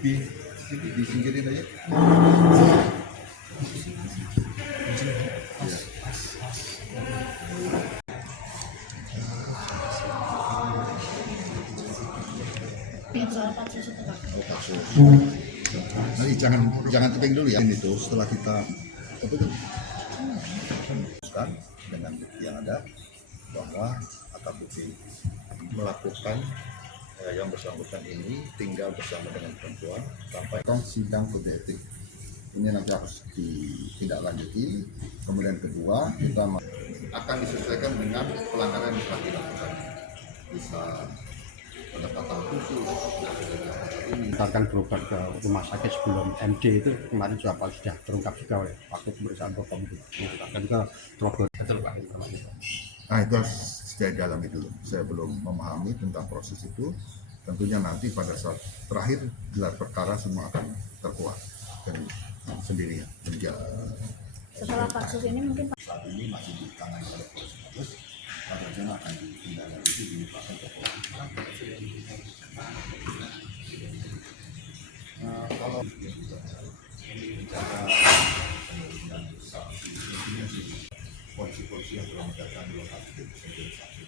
Disingkirin aja. Nanti jangan tepeng dulu ya. Itu setelah kita teruskan dengan bukti yang ada bahwa AKBP melakukan yang bersangkutan ini tinggal bersama dengan perempuan sampai sidang kode etik. Ini nanti harus ditindaklanjuti. Kemudian kedua, kita akan disesuaikan dengan pelanggaran yang telah dilakukan. Bisa pendekatan khusus. Kita akan berobat ke rumah sakit sebelum MD itu kemarin sudah terungkap juga oleh waktu pemeriksaan Propam itu. Akan ke Trogor. Betul Pak informasinya. Nah itu harus saya dalami dulu. Saya belum memahami tentang proses itu. Tentunya nanti pada saat terakhir gelar perkara semua akan terkuat dan sendirian. Setelah kasus ini mungkin saat ini masih ditangani oleh polisi Mabes. Pada rencana akan ditindaklanjuti dilimpahkan ke polisi. Kalau polisi yang telah mendatang dua kasus itu menjadi saksi.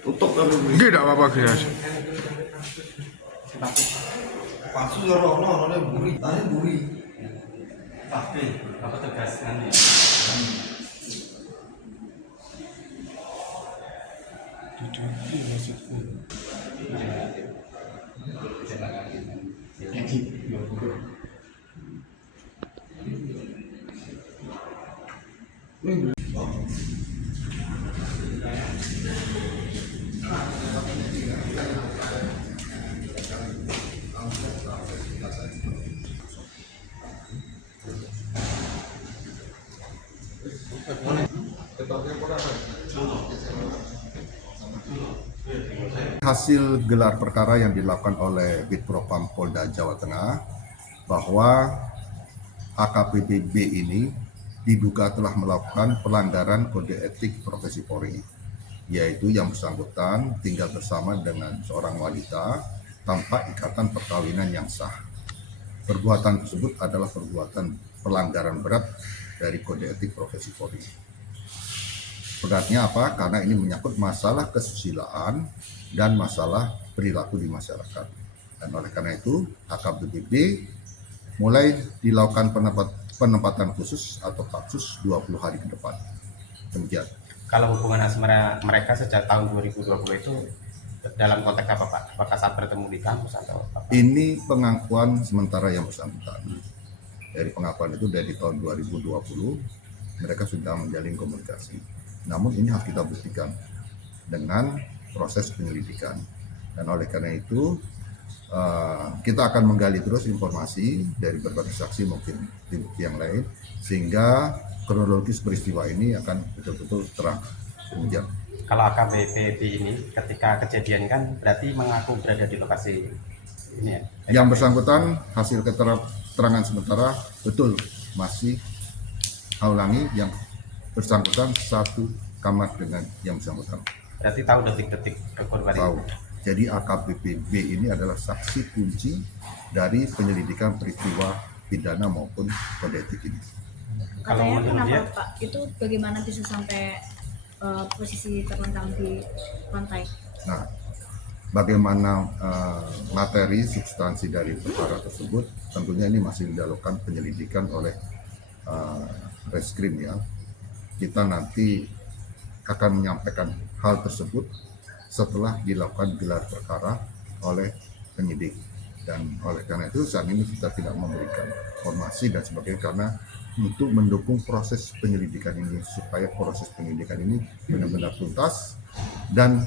Tutup kan dulu. Tidak apa-apa guys. Pasu ya rono buri, tadi buri. Tapi apa tegas kan ya? Hasil gelar perkara yang dilakukan oleh Bitpropam Polda Jawa Tengah bahwa AKBP B ini diduga telah melakukan pelanggaran kode etik profesi Polri, yaitu yang bersangkutan tinggal bersama dengan seorang wanita tanpa ikatan perkawinan yang sah. Perbuatan tersebut adalah perbuatan pelanggaran berat dari kode etik profesi Polri. Beratnya apa? Karena ini menyangkut masalah kesusilaan dan masalah perilaku di masyarakat. Dan oleh karena itu, AKBP mulai dilakukan penempatan khusus atau kapsus 20 hari ke depan. Demikian. Kalau hubungan asmara mereka sejak tahun 2020 itu dalam konteks apa Pak? Apakah saat bertemu di kampus atau apa? Ini pengakuan sementara yang bersangkutan. Dari pengakuan itu dari tahun 2020 mereka sudah menjalin komunikasi. Namun ini harus kita buktikan dengan proses penyelidikan. Dan oleh karena itu kita akan menggali terus informasi dari berbagai saksi mungkin bukti yang lain sehingga kronologis peristiwa ini akan betul-betul terang. Kemudian Kalau AKBP ini ketika kejadian kan berarti mengaku berada di lokasi ini ya? yang bersangkutan hasil keterangan sementara betul masih ulangi yang bersangkutan satu kamar dengan yang bersangkutan. Berarti tahu detik-detik korban Tahu. itu? Jadi AKBP B ini adalah saksi kunci dari penyelidikan peristiwa pidana maupun kode etik ini. Kalau katanya menurut kenapa dia- Pak itu bagaimana bisa sampai posisi terlentang di lantai? Nah, bagaimana materi substansi dari perkara tersebut tentunya ini masih dilakukan penyelidikan oleh Reskrim ya. Kita nanti akan menyampaikan hal tersebut setelah dilakukan gelar perkara oleh penyidik. Dan oleh karena itu saat ini kita tidak memberikan informasi dan sebagainya karena untuk mendukung proses penyelidikan ini supaya proses penyelidikan ini benar-benar tuntas dan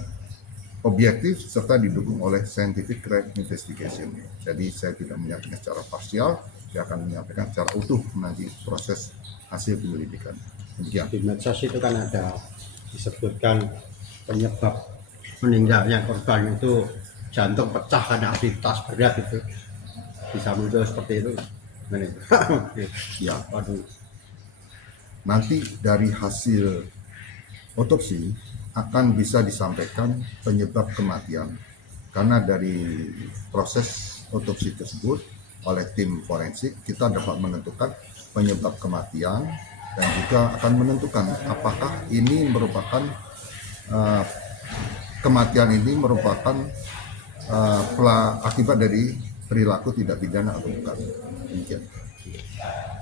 objektif serta didukung oleh scientific crime investigation. Jadi saya tidak menyampaikan secara parsial, saya akan menyampaikan secara utuh nanti proses hasil penyelidikan. Demikian. Di medsos itu kan ada disebutkan penyebab meninggalnya korban itu jantung pecah karena aktivitas berat itu, bisa muncul seperti itu. Ya, Waduh. nanti dari hasil otopsi akan bisa disampaikan penyebab kematian, karena dari proses otopsi tersebut oleh tim forensik kita dapat menentukan penyebab kematian dan juga akan menentukan apakah ini merupakan kematian ini merupakan akibat dari perilaku tidak pidana atau bukan. Demikian.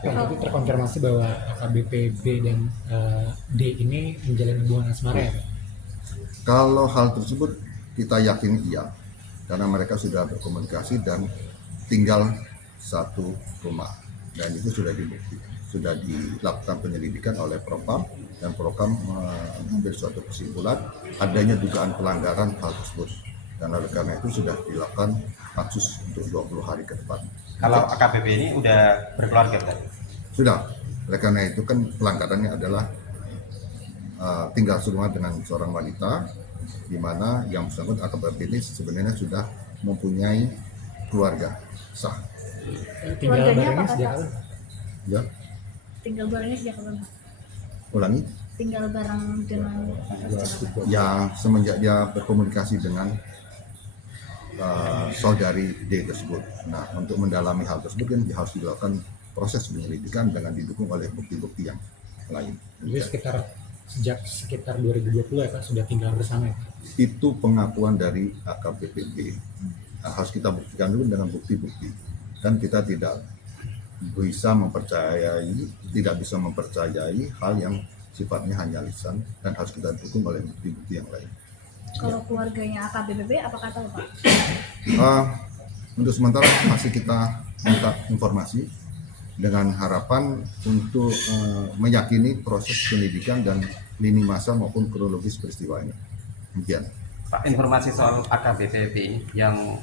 Tapi terkonfirmasi bahwa AKBP B dan D ini menjalin hubungan asmara ya Pak? Kalau hal tersebut kita yakin iya, karena mereka sudah berkomunikasi dan tinggal satu rumah, dan itu sudah dibuktikan, sudah dilakukan penyelidikan oleh Propam, dan Propam mengambil suatu kesimpulan adanya dugaan pelanggaran hal tersebut, dan oleh karena itu sudah dilakukan pansus untuk 20 hari ke depan. Kalau AKBP ini udah berkeluarga tadi? Sudah, oleh karena itu kan pelanggarannya adalah tinggal serumah dengan seorang wanita, di mana yang bersangkutan AKBP ini sebenarnya sudah mempunyai keluarga sah. Tinggal Keluarganya barengnya apakah, sejak Pak? kapan? Ya, Tinggal barengnya sejak kapan, Pak? ulangi. Tinggal bareng dengan Ya, semenjak dia berkomunikasi dengan saudari D tersebut. Nah, untuk mendalami hal tersebut kan harus dilakukan proses penyelidikan dengan didukung oleh bukti-bukti yang lain. Jadi sejak sekitar 2020 ya Pak sudah tinggal bersama ya Pak? Itu pengakuan dari AKBP. Nah, harus kita buktikan dulu dengan bukti-bukti. Dan kita tidak bisa mempercayai hal yang sifatnya hanya lisan, dan harus kita dukung oleh bukti-bukti yang lain. kalau keluarganya AKBP apakah tahu, Pak? Untuk sementara masih kita minta informasi dengan harapan untuk meyakini proses penyelidikan dan lini masa maupun kronologis peristiwa ini. Demikian. Pak, informasi soal AKBP ini yang